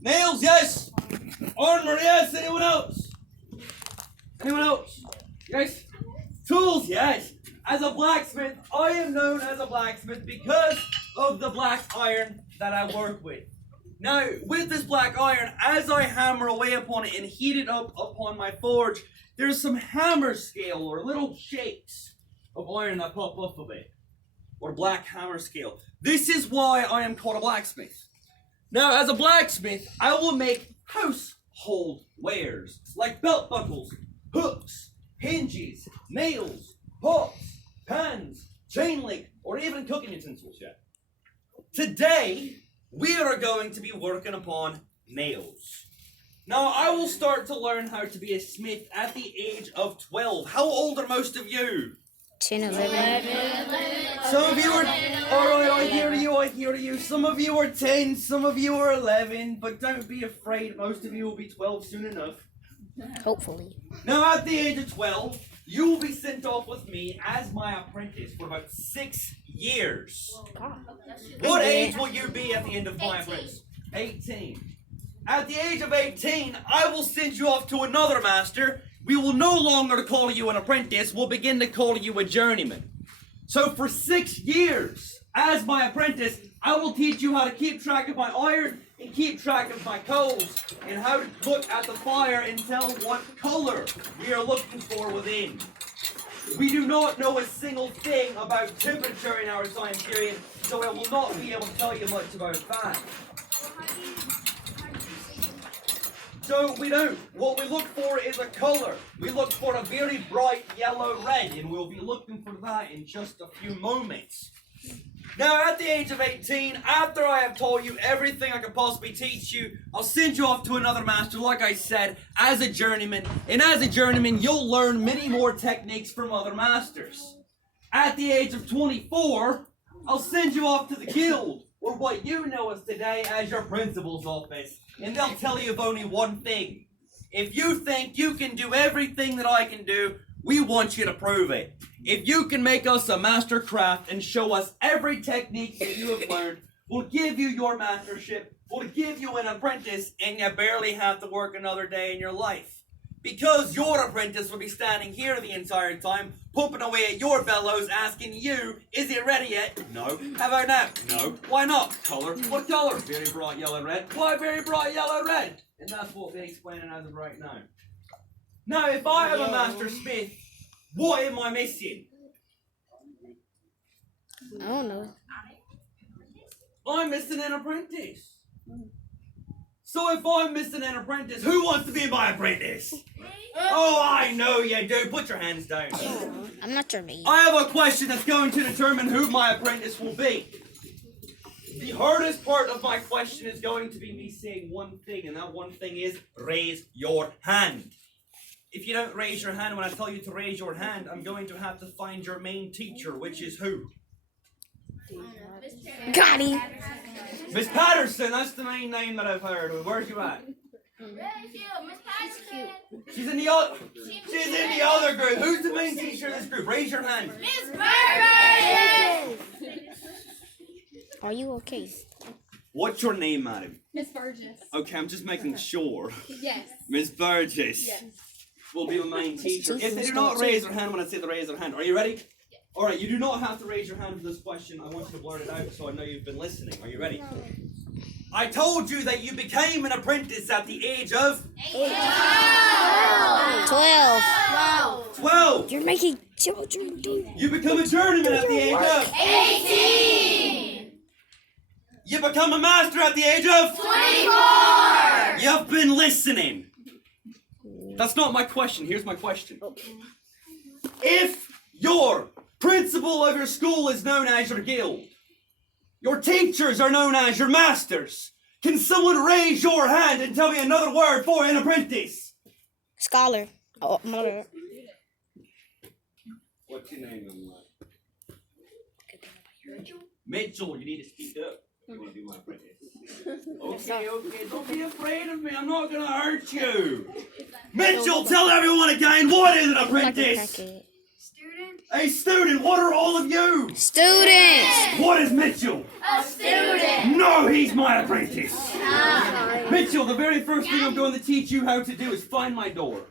Nails, yes. Armor, yes. Anyone else? Anyone else? Yes. Tools, yes. As a blacksmith, I am known as a blacksmith because of the black iron that I work with. Now, with this black iron, as I hammer away upon it and heat it up upon my forge, there's some hammer scale or little shakes of iron that pop off of it, or black hammer scale. This is why I am called a blacksmith. Now, as a blacksmith, I will make household wares like belt buckles, hooks, hinges, nails, pots, pans, chain link, or even cooking utensils yet. Today, we are going to be working upon nails. Now, I will start to learn how to be a smith at the age of 12. How old are most of you? 10, 11. Some of you are, alright, I hear you. Some of you are 10, some of you are 11, but don't be afraid, most of you will be 12 soon enough. Hopefully. Now, at the age of 12, you will be sent off with me as my apprentice for about 6 years. What age will you be at the end of my apprentice? 18. At the age of 18, I will send you off to another master. We will no longer call you an apprentice, we'll begin to call you a journeyman. So for 6 years, as my apprentice, I will teach you how to keep track of my iron and keep track of my coals and how to look at the fire and tell what color we are looking for within. We do not know a single thing about temperature in our time period, so I will not be able to tell you much about that. So we don't. What we look for is a color. We look for a very bright yellow red, and we'll be looking for that in just a few moments. Now, at the age of 18, after I have taught you everything I could possibly teach you, I'll send you off to another master, like I said, as a journeyman. And as a journeyman, you'll learn many more techniques from other masters. At the age of 24, I'll send you off to the guild, or what you know as today as your principal's office. And they'll tell you of only one thing. If you think you can do everything that I can do, we want you to prove it. If you can make us a master craft and show us every technique that you have learned, we'll give you your mastership, we'll give you an apprentice, and you barely have to work another day in your life. Because your apprentice will be standing here the entire time, pumping away at your bellows, asking you, is it ready yet? No. How about now? No. Why not? Color. What color? Very bright yellow red. Why very bright yellow red? And that's what they're explaining as of right now. Now, if I am a master smith, what am I missing? I don't know. I'm missing an apprentice. So if I'm missing an apprentice, who wants to be my apprentice? Oh, I know you do. Put your hands down. I'm not your mate. I have a question that's going to determine who my apprentice will be. The hardest part of my question is going to be me saying one thing, and that one thing is raise your hand. If you don't raise your hand when I tell you to raise your hand, I'm going to have to find your main teacher, which is who? Got him. Miss Patterson, that's the main name that I've heard. Where's you at? She's in the other. She's in the other group. Who's the main teacher of this group? Raise your hand. Miss Burgess! Are you okay? What's your name, madam? Miss Burgess. Okay, I'm just making sure. Yes. Miss Burgess. Yes. Will be the main teacher. If they do not raise their hand when I say to raise their hand, are you ready? Alright, you do not have to raise your hand for this question. I want you to blurt it out so I know you've been listening. Are you ready? I told you that you became an apprentice at the age of 12. 12. You're making children do. You become a journeyman at the age of 18! You become a master at the age of 24! You've been listening. That's not my question. Here's my question. If your principal of your school is known as your guild, your teachers are known as your masters, can someone raise your hand and tell me another word for an apprentice? Scholar. Oh, mother. What's your name? Mitchell, you need to speak up. You want to be my apprentice. Okay, don't be afraid of me. I'm not going to hurt you. Mitchell, tell everyone again, what is an apprentice? Student. A student. What are all of you? Students. What is Mitchell? A student. No, he's my apprentice. Mitchell, the very first thing I'm going to teach you how to do is find my door.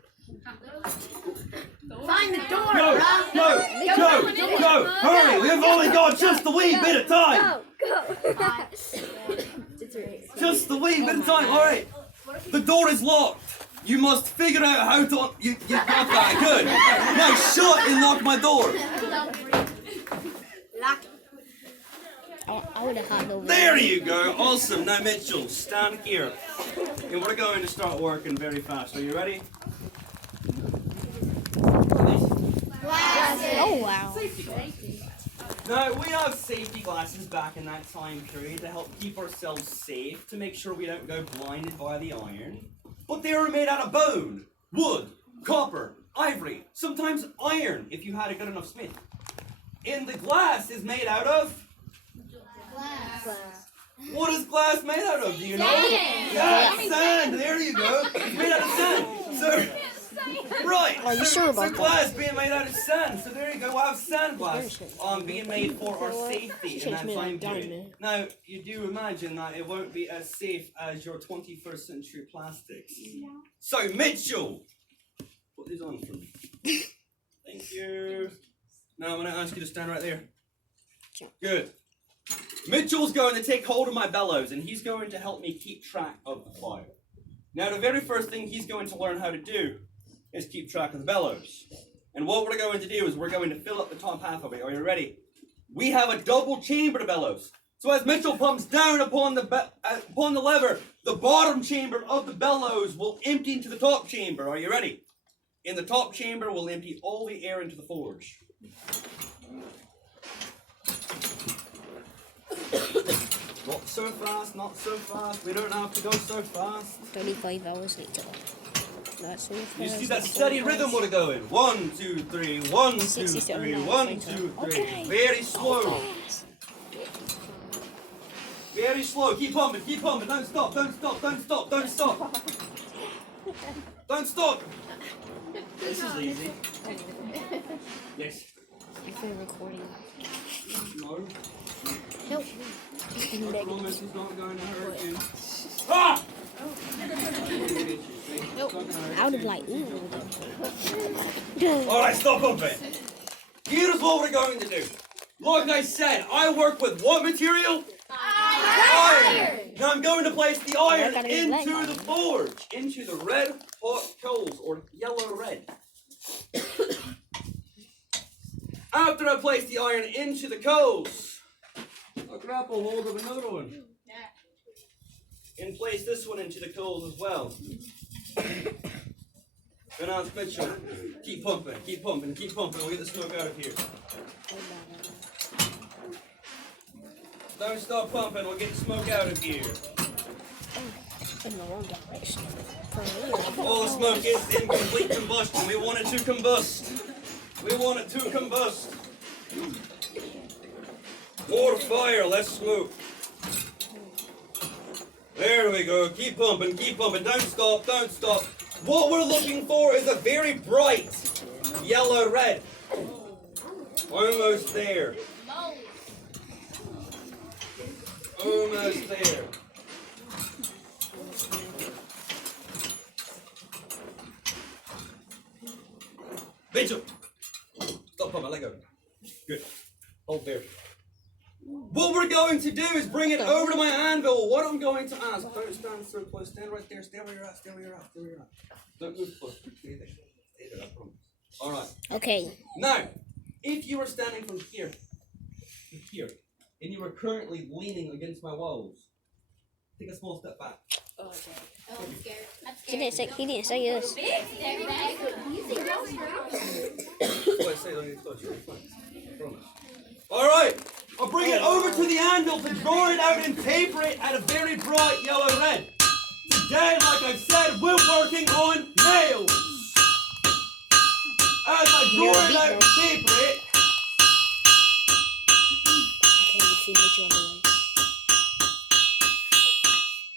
Find the door, Go, go, hurry, we've only got just a wee bit of time. Just a wee bit of time, alright. The door is locked. You must figure out how to, you got that, good. Now shut and lock my door. I would have had no. There you go, awesome. Now Mitchell, stand here. And we're going to start working very fast. Are you ready? Oh wow. Now, we have safety glasses back in that time period to help keep ourselves safe, to make sure we don't go blinded by the iron. But they were made out of bone, wood, copper, ivory, sometimes iron if you had a good enough smith. And the glass is made out of? What is glass made out of? Do you know? Sand. Yeah, sand. There you go. It's made out of sand. So, right. Are you sure about so glass being made out of sand. So there you go. We'll have sand glass being made for our safety in that time period. Now, you do imagine that it won't be as safe as your 21st century plastics. So, Mitchell, put these on for me. Thank you. Now I'm going to ask you to stand right there. Good. Mitchell's going to take hold of my bellows, and he's going to help me keep track of the fire. Now, the very first thing he's going to learn how to do is keep track of the bellows. And what we're going to do is we're going to fill up the top half of it. Are you ready? We have a double-chambered bellows. So as Mitchell pumps down upon the lever, the bottom chamber of the bellows will empty into the top chamber. Are you ready? In the top chamber, we'll empty all the air into the forge. Not so fast, not so fast. We don't have to go so fast. 35 hours later. That's You see that steady rhythm we're going. 1, 2, 3, 1, 2, 3, 1, 2, 3. Okay. Very slow. Very slow. Keep pumping, keep pumping. Don't stop, don't stop, don't stop, don't stop. Don't stop. This is easy. Yes. I've been recording. No. Nope. I promise he's not going to hurt you. Ah! Nope. I would have like, ooh. Alright, stop pumping. Here's what we're going to do. Like I said, I work with what material? Iron. Now I'm going to place the iron into the forge, into the red hot coals, or yellow red. After I place the iron into the coals, I'll grab a hold of another one. And place this one into the coals as well. And ask Mitchell, keep pumping, keep pumping, keep pumping. We'll get the smoke out of here. Don't stop pumping, we'll get the smoke out of here. In the wrong direction. All the smoke is in complete combustion. We want it to combust. We want it to combust. More fire, less smoke. There we go. Keep pumping, keep pumping. Don't stop, don't stop. What we're looking for is a very bright yellow red. Almost there. Almost there. Mitchell! Stop pumping, let go. Good. Hold there. What we're going to do is bring it over to my anvil. What I'm going to ask, don't stand so close, stand right there, stay where you're at, stay where you're at, stay where you're at. Don't move close, stay there. Stay there, I promise. Alright. Okay. Now, if you were standing from here to here, and you were currently leaning against my walls, take a small step back. Oh, okay. Oh, I'm scared. I'm He scared. didn't say this. Wait, say don't get close, you're fine. I promise. Alright, I'll bring it over to the anvil to draw it out and taper it at a very bright yellow red. Today, like I've said, we're working on nails. As I draw it out and taper it, I can't even see Mitchell on the way.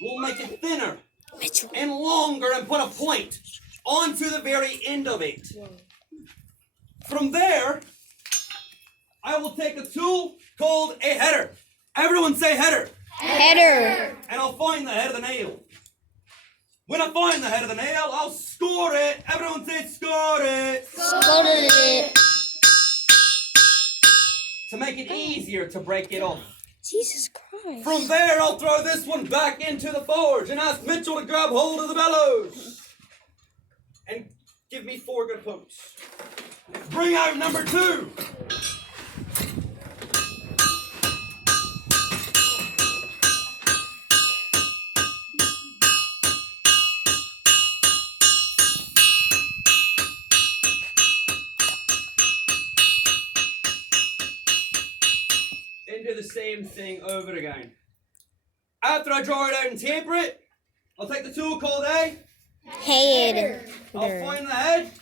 we'll make it thinner Mitchell. and longer and put a point onto the very end of it. From there, I will take a tool called a header. Everyone say header. Header. And I'll find the head of the nail. When I find the head of the nail, I'll score it. Everyone say score it. Scored it. To make it easier to break it off. Jesus Christ. From there, I'll throw this one back into the forge and ask Mitchell to grab hold of the bellows. And give me 4 good pumps. Bring out number 2. And do the same thing over again. After I draw it out and taper it, I'll take the tool called a Head. I'll find the head,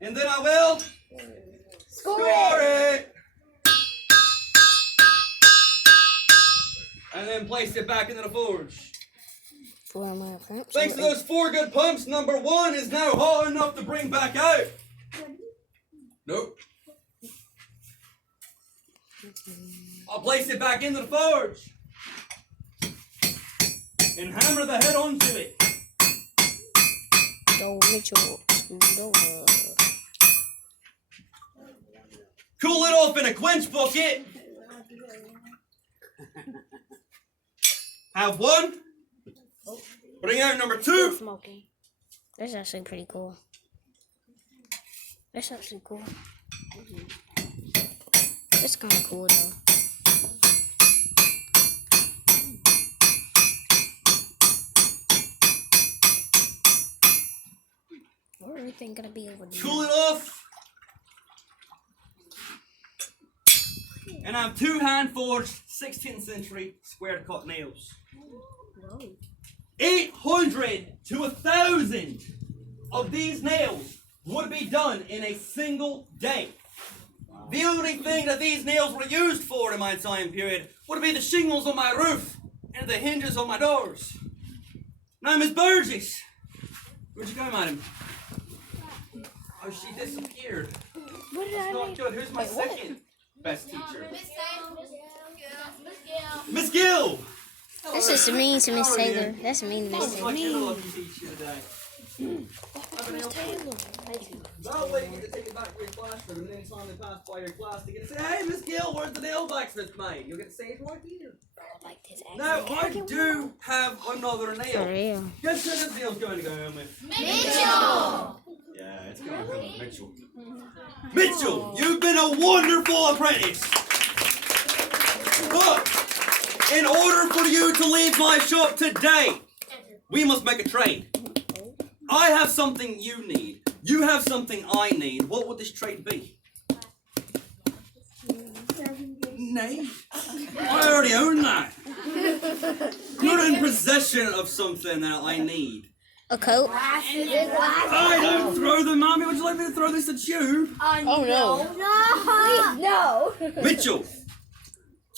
and then I will score it. And then place it back into the forge. For my pumps. Thanks to those 4 good pumps, number 1 is now hot enough to bring back out. Nope. I'll place it back into the forge and hammer the head onto it. Go Mitchell. Cool it off in a quench bucket. Have 1. Bring out number 2. Smoking. That's actually pretty cool. That's actually cool. It's kind of cool though. Where everything gonna be over there? Cool it off. And I have 2 hand forged 16th century square cut nails. 800 to 1,000 of these nails would be done in a single day. The only thing that these nails were used for in my time period would be the shingles on my roof and the hinges on my doors. Now, Miss Burgess, where'd you go, madam? Oh, she disappeared. What did That's I not make? good. Who's my second best teacher? Miss Miss Gill! That's just mean to Miss How are you? Taylor. That's mean to Miss Looks Taylor. like you're the lucky teacher today. That way you get to take it back to your classroom, and anytime they pass by your class, they get to say, "Hey, Miss Gill, where's the nail blacksmith made?" You'll get to say it's right here. Like this Now, I do have another For nail. real. Guess who this nail's going to go home with? Mitchell! Yeah, it's going to go with Mitchell. Mitchell, you've been a wonderful apprentice. But, in order for you to leave my shop today, we must make a trade. I have something you need. You have something I need. What would this trade be? Nay. I already own that. You're in possession of something that I need. A coat? I don't throw them, Mommy. Would you like me to throw this at you? Oh no. No! Mitchell,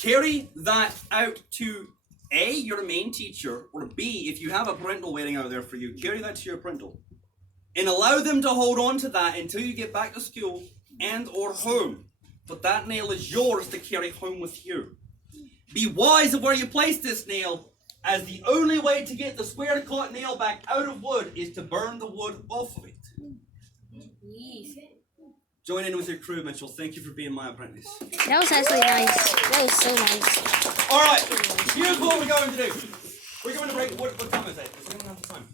carry that out to A, your main teacher, or B, if you have a parental waiting out there for you, carry that to your parental. And allow them to hold on to that until you get back to school and or home. But that nail is yours to carry home with you. Be wise of where you place this nail, as the only way to get the square cut nail back out of wood is to burn the wood off of it. Join in with your crew, Mitchell. Thank you for being my apprentice. That was actually nice. That was so nice. All right, here's what we're going to do. We're going to break. What time is it? Is anyone have the time?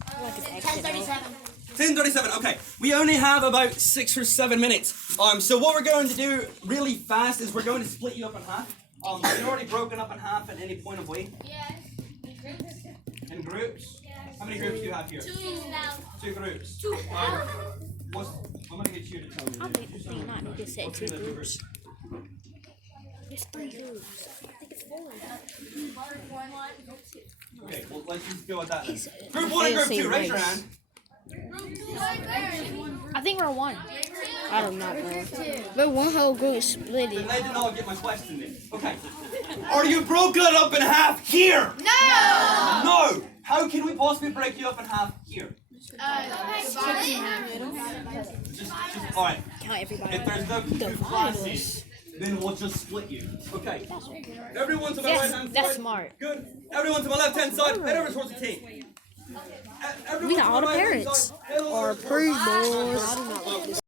10:37. 10:37. Okay, we only have about 6 or 7 minutes. So what we're going to do really fast is we're going to split you up in half. You're already broken up in half at any point of way. Yes. In groups. How many groups do you have here? 2 now. 2 groups. 2 now. I'm gonna get you to tell me. I think we not need to set What's 2 in the groups. There's 3 groups. I think it's 4. Okay, well let's just go with that then. It's- Group 1 and group it's 2, raise your nice. hand. I think we're 1. I don't know. But one whole group split Then it. they did not get my question then. Okay. Are you broken up in half here? No! No! How can we possibly break you up in half here? Just alright. Count everybody. If there's no 2 classes, then we'll just split you. Okay. Everyone to my right hand side. That's smart. Good. Everyone to my left hand side. Head over towards the team. Everyone We got all the put their hands parents. up. Hello. Or pre boys.